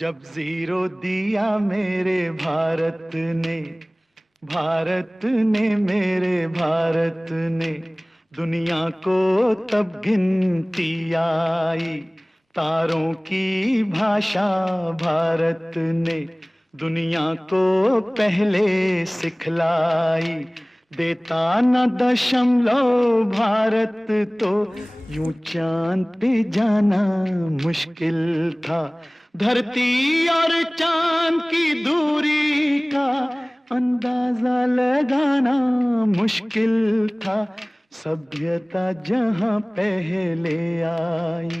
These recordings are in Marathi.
जब जीरो दिया मेरे भारत ने, भारत ने मेरे भारत ने, दुनिया को तब गिनती आई। तारों की भाषा भारत ने दुनिया को पहले सिखलाई। देता न दशमलव भारत तो यूं चांद पे जाना मुश्किल था। धरती और चांद की दूरी का अंदाजा लगाना मुश्किल था। सभ्यता जहां पहले आई,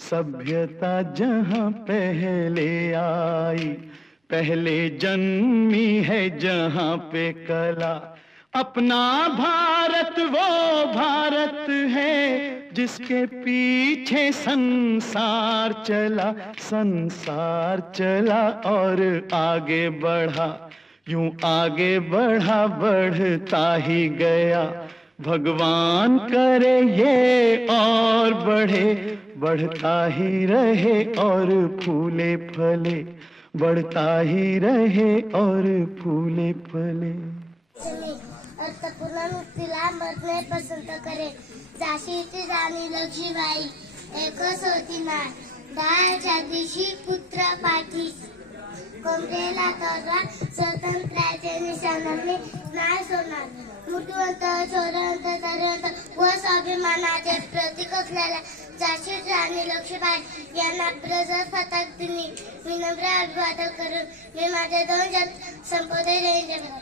सभ्यता जहां पहले आई, पहले जन्मी है जहां पे कला। अपना भारत वो भारत है जिसके पीछे संसार चला, संसार चला और आगे बढ़ा। यूं आगे बढ़ा बढ़ता ही गया। भगवान करे ये और बढ़े, बढ़ता ही रहे और फूले फले, बढ़ता ही रहे और फूले फले। अर्थपूर्ण मुक्तीला मरणे पसंत करे, झाशीची राणी लक्ष्मीबाई एकच होती नाय। दहाच्या दिवशी पुत्र पाठीस, कमरेला तलवार, स्वातंत्र्याचे निशाणाने नाय सोडणार। मुठवंत छोरवंत तरुवंत व स्वाभिमानाचे प्रतीक असलेल्या झाशी राणी लक्ष्मीबाई यांना प्रजासत्ताक दिनी विनम्र अभिवादन करून मी माझे 2 शब्द संबोधन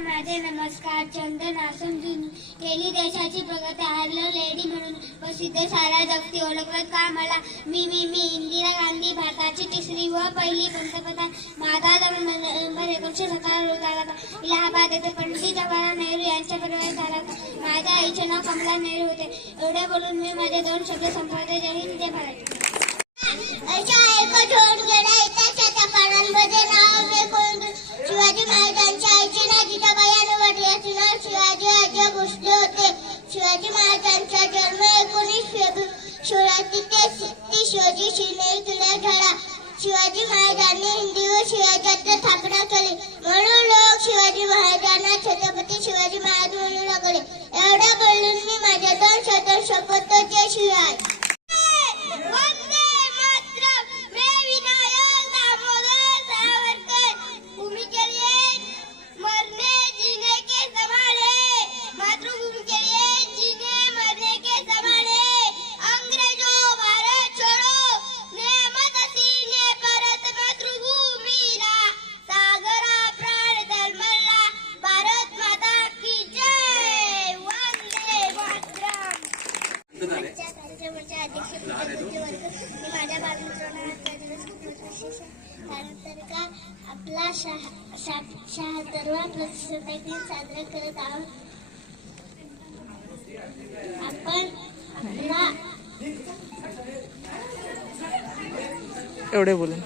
माझे नमस्कार. चंदन आसुंदीनी केली देशाची प्रगती, हार्लो लेडी म्हणून प्रसिद्ध साऱ्या जगती ओळखलं का मला. मी इंदिरा गांधी भारताची तिसरी व पहिली पंतप्रधान. माझा जन्म नोव्हेंबर 1917 रोजी झाला. इलाहाबाद येथे पंडित जवाहरलाल नेहरू यांच्या परिवारात झाला. माझ्या आईचे नाव कमला नेहरू होते. एवढे बोलून मी माझे 2 शब्द संपवते. जय हिंद, जय भारत. शिवाजी महाराजांच्या आईचे नाव जिजाबाई वडिलांचे नाव शिवाजी राजे भोसले होते. शिवाजी महाराजांचा जन्म 19 फेब्रुवारी 1633 शिवाजी शिवनेरी किल्ल्यावर झाला. शिवाजी महाराजांनी हिंदी व शिवाजीची स्थापना केली म्हणून लोक शिवाजी महाराजांना छत्रपती शिवाजी महाराज म्हणू लागले. एवढं बोलून मी माझ्या 2 शब्द संपवतो. जय शिवराय. आपला 76वा प्रजासत्ताक दिन साजरा करत आहोत. आपण एवढे बोलून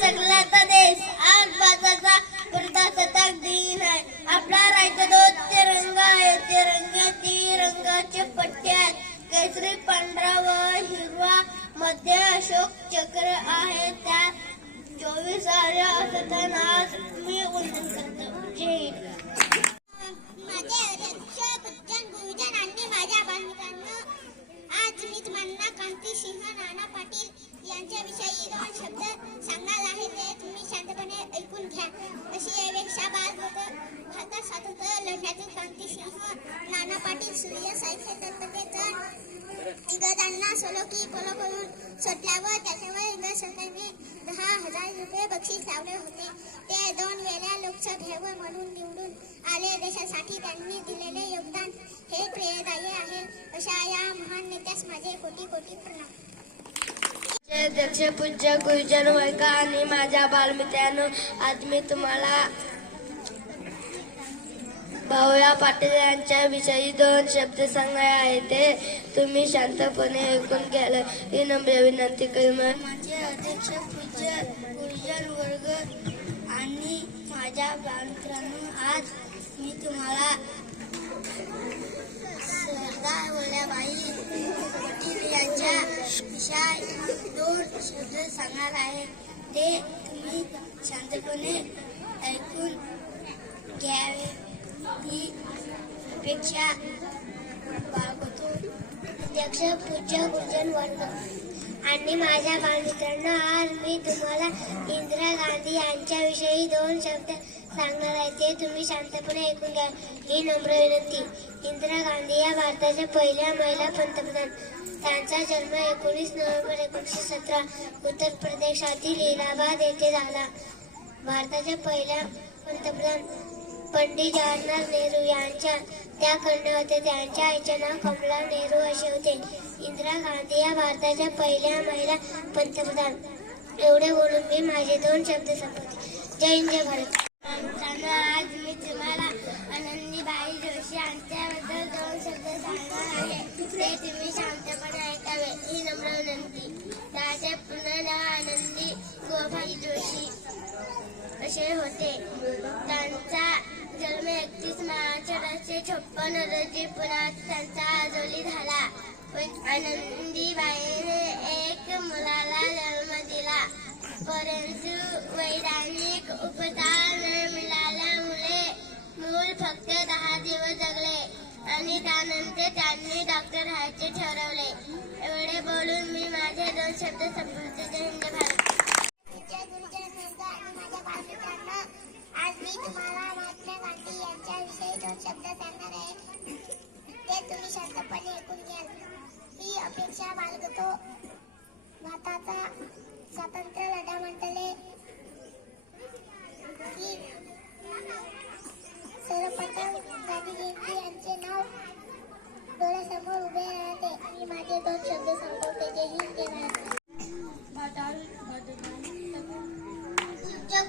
सगळ्याचा देश आज भारताचा प्रजासत्ताक दिन आहे. आपला राज्य 2 तिरंगा आहे. तिरंगाचे पट्टे आहेत, केसरी, पांढरा व हिरवा. मध्ये अशोक चक्र आहे, त्यात 24 आर्या असताना मी वंदन करतो. जय. माझे अध्यक्ष बच्चन गुरुजन आणि माझ्या बांधवांनो, आज मी तुम्हाला कांतीसिंह नाना पाटील यांच्याविषयी 2 शब्द सांगणार आहे. ते तुम्ही शांतपणे ऐकून घ्या. अशी एक शाबास भारतात स्वातंत्र्य लढण्यातील कांतीसिंह नाना पाटील सूर्य साहित्य दत्ततेचा इंग्रजांना सोलोकी पलो करून सोडल्यावर त्याच्यावर इंग्रज सरकारने 10,000 रुपये बक्षीस लावले होते. ते 2 वेळा लोकसभेवर म्हणून निवडून आले. देशासाठी त्यांनी दिलेले योगदान हे प्रेरणादायी आहे. अशा या महान नेत्यास माझे कोटी कोटी प्रणाम. अध्यक्ष पूज्य गुरुजन वर्ग आणि माझ्या बालमित्रांनो, आज मी तुम्हाला भाऊराव पाटील यांच्या विषयी 2 शब्द सांगणार आहे. ते तुम्ही शांतपणे ऐकून घ्यायला ही नम्र विनंती करू. माझे अध्यक्ष पूज्य गुरुजन वर्ग आणि माझ्या बालमित्रांनो, आज मी तुम्हाला सरदार वल्लभभाई पटेल अपेक्षा दोन शब्द सांगणार आहे ते तुम्ही शांतपणे ऐकून घ्यावे ही अपेक्षा बाळगतो. अध्यक्ष, पूज्य गुरुजन वर्ग आणि माझ्या बालमित्रांनो, आज मी तुम्हाला इंदिरा गांधी यांच्याविषयी दोन शब्द सांगणार आहे ते तुम्ही शांतपणे ऐकून घ्या ही नम्र विनंती. इंदिरा गांधी या भारताच्या पहिल्या महिला पंतप्रधान. त्यांचा जन्म 19 नोव्हेंबर 1917 उत्तर प्रदेशातील इलाहाबाद येथे झाला. भारताच्या पहिल्या पंतप्रधान पंडित जवाहरलाल नेहरू यांच्या त्या कन्या होत्या. त्यांच्या आईचे नाव कमला नेहरू असे होते. इंदिरा गांधी या भारताच्या पहिल्या महिला पंतप्रधान. एवढे बोलून मी माझे दोन शब्द संपवते. जय हिंद, जय भारत. आज मी तुम्हाला आनंदीबाई जोशी यांच्याबद्दल दोन शब्द सांगणार आहे ते तुम्ही शांतपणे ऐकावे ही नम्र विनंती. त्याचे पूर्ण नाव आनंदी गोपाल जोशी असे होते. त्यांचा जन्म 31 मार्च 1856 रोजी पुण्यात त्यांचा आजोली झाला. आनंदीबाईने एक मुलाला जन्म दिला, परंतु वैज्ञानिक उपचार न मिळाल्यामुळे मूल फक्त 10 दिवस जगले आणि त्यानंतर त्यांनी डॉक्टर व्हायचे ठरवले. एवढे बोलून मी माझे दोन शब्द संपवते. जय हिंद, भारत. आज मी तुम्हाला महात्मा गांधी यांच्याविषयी दोन शब्द सांगणार आहे ते तुम्ही शांतपणे ऐकून घ्याल ही अपेक्षा बाळगतो. भारताचा स्वातंत्र्य लढा म्हटले की सर्वप्रथम गांधीजींचे यांचे नाव डोळ्यासमोर उभे राहते आणि माझे दोन शब्द संपवते. जय हिंद, जय भारत.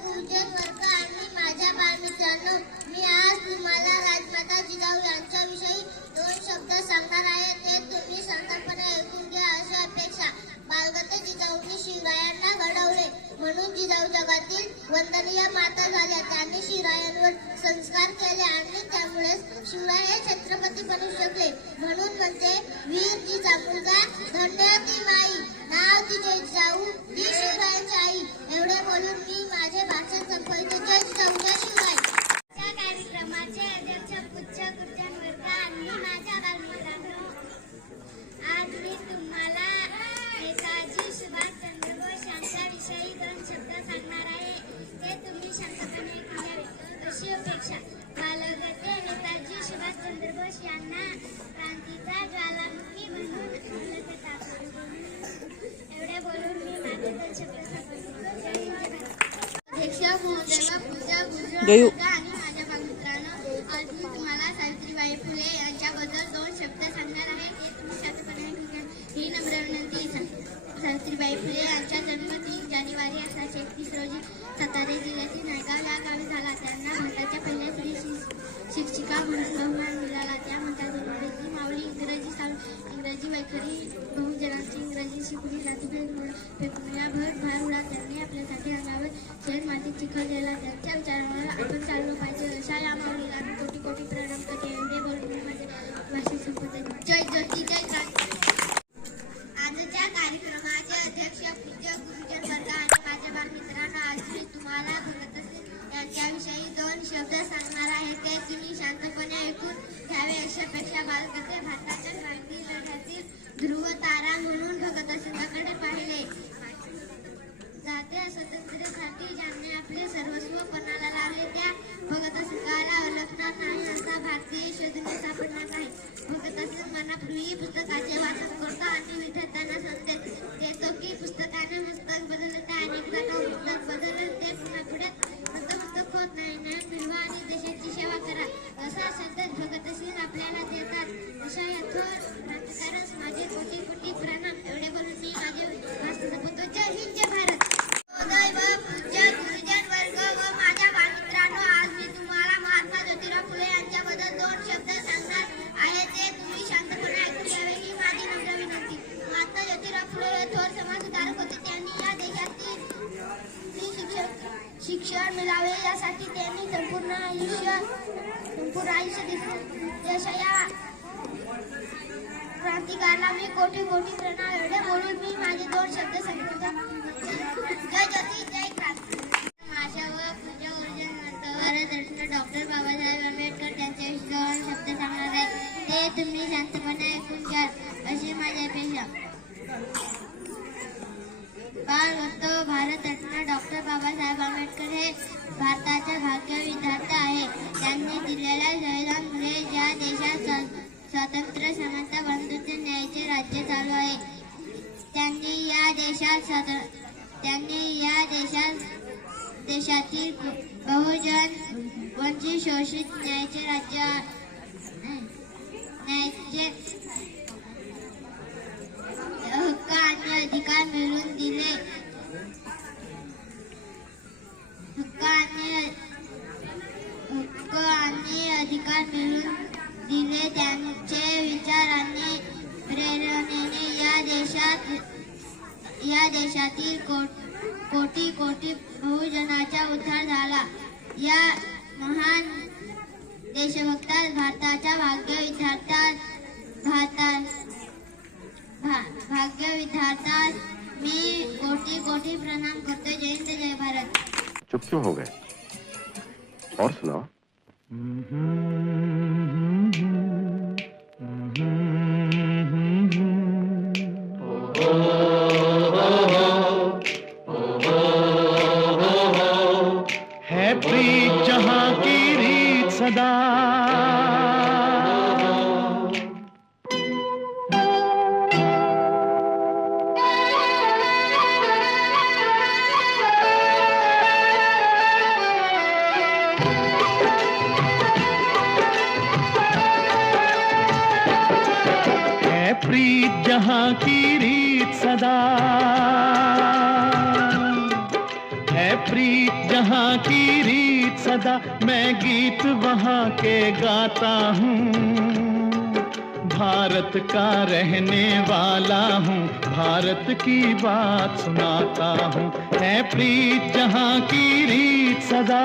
गुरुजन वर्ग आणि माझ्या बालमित्रांनो, मी आज तुम्हाला राजमाता जिजाऊ यांच्याविषयी दोन शब्द सांगणार आहे ते तुम्ही शांतपणे ऐकून घ्या अशी अपेक्षा बाळगते. जिजाऊंनी शिवरायांना घडवले म्हणून जिजाऊ जगातील वंदनीय माता झाल्या. त्यांनी शिवरायांवर संस्कार केले आणि त्यामुळे शिवराय हे छत्रपती बनू शकले. म्हणून म्हणते वीर जिजाऊचा धन्य ती माई, नाव तिचे जिजाऊ ती शिवरायांची आई. एवढे बोलून मी माझे भाषण संपवते. जय जिजाऊ, जय शिवराय. या कार्यक्रमाचे अध्यक्ष पूज्य गुरुजन वर्ग आणि माझ्या बालमित्रांनो, आज मी तुम्हाला नेताजी सुभाषचंद्र बोस यांच्याविषयी दोन शब्द सांगणार आहे ते तुम्ही शांतपणे ऐकून घ्यावे अशी अपेक्षा बाळगते. नेताजी सुभाषचंद्र बोस यांना क्रांतीचा ज्वालामुखी म्हणून ओळखले जाते. एवढे बोलून मी माझे दोन शब्द संपवते. जय हिंद, जय भारत. अध्यक्ष महोदय, पूजा गुरुजन आणि माझ्या बालमित्रांनो, आज मी तुम्हाला सावित्रीबाई फुले यांच्याबद्दल दोन शब्द सांगणार आहे ते तुम्ही शांतपणे ऐकून घ्या ही नम्र विनंती. सावित्रीबाई फुले यांचा जन्म 3 जानेवारी 1831 रोजी सातारा जिल्ह्यातील नायगाव या गावी झाला. त्यांना भारताच्या पहिल्या स्त्री शिक्षिका म्हणून बहुमान मिळाला. त्या म्हणतात इंग्रजी माऊली, इंग्रजी वैखरी, बहुजनांची इंग्रजी शिकवली, जातीभेद फेकून या भार उडा. त्यांनी आपल्यासाठी अंगावर शेत मातीत चिखल दिला. त्यांच्या विचारांवर आपण चाललो पाहिजे अशा या माऊलीला मी कोटी कोटी प्रणाम करते. एवढे बोलून माझे भाषण संपवते. जय ज्योती, जय क्रांती. आजच्या कार्यक्रमाचे अध्यक्ष पूज्य गुरुजन वर्ग आणि माझ्या बालमित्रांनो, आज मी तुम्हाला भगतसिंग यांच्याविषयी दोन शब्द सांगणार आहे ते तुम्ही शांतपणे ऐकून घ्यावे अशी अपेक्षा बाळगते. भारताच्या क्रांती लढ्यातील ध्रुव तारा म्हणून भगतसिंगाकडे पाहिले. जातीय स्वातंत्र्यासाठी ज्यांनी आपले सर्वस्व पणाला लावले त्या भगतसिंगाला ओळखणार नाही असा भारतीय शोधून सापडणार नाही. भगतसिंग मनापूर्वी पुस्तकाचे वाचन करतो आणि विद्यार्थ्यांना संदेश देतो की पुस्तकाने पुस्तक बदलते. अनेकदा तो पुस्तक बदलते ते पुन्हा पुढे नतमस्तक होत नाही. ज्ञान मिळवा आणि देशाची सेवा करा असा संदेश भगतसिंग आपल्याला देतात. अशा या थोर क्रांतिकारक माझे कोटी कोटी प्रणाम. एवढे बोलून मी माझे भाषण संपवतो. जय हिंद, जय भारत. पूज्य गुरुजन वर्ग व माझ्या बालमित्रांनो, आज मी तुम्हाला महात्मा ज्योतिराव फुले यांच्याबद्दल दोन शब्द सांगणार आहे ते तुम्ही शांतपणे ऐकून घ्यावे ही माझी नम्र विनंती. महात्मा ज्योतिराव फुले हे थोर समाजसुधारक होते. त्यांनी या देशातील शिक्षण मिळावे यासाठी त्यांनी संपूर्ण आयुष्य दिले. या क्रांतिकारला मी कोटी कोटी प्रणाम. एवढे बोलून मी माझे 2 शब्द सांगतो. जय ज्योती जय क्रांती. माझ्या व पूज्य ऊर्जनवंत भारतरत्न डॉक्टर बाबासाहेब आंबेडकर त्यांच्याविषयी 2 शब्द सांगणार आहे. ते तुम्ही शांतपणे ऐकून घ्या अशी माझी अपेक्षा. बाळ होतो भारतरत्न डॉक्टर बाबासाहेब आंबेडकर हे भारताचे भाग्य विधाता आहे. त्यांनी दिलेल्या संविधानामुळे ज्या देशात स्वातंत्र्य, समानता, बंधुत्व, न्यायाचे राज्य चालू आहे, त्यांनी या देशातील बहुजन, वंचित, शोषित न्यायाचे हक्क आणि अधिकार मिळवून दिले. हक्क आणि अधिकार मिळवून दिले. त्यांचे विचार आणि प्रेरणेने या देशातील कोटी कोटी बहुजनाचा उद्धार झाला. या महान देशभक्तास, भारताच्या भाग्य विधातास मी कोटी कोटी प्रणाम करतो. जय हिंद जय भारत. चुप क्यों हो गए? और सुनाओ. है प्रीत जहां की रीत सदा, प्रीत जहां की रीत सदा है. प्रीत जहां की रीत सदा, मैं गीत वहां के गाता हूँ. भारत का रहने वाला हूँ, भारत की बात सुनाता हूँ. है प्रीत जहां की रीत सदा.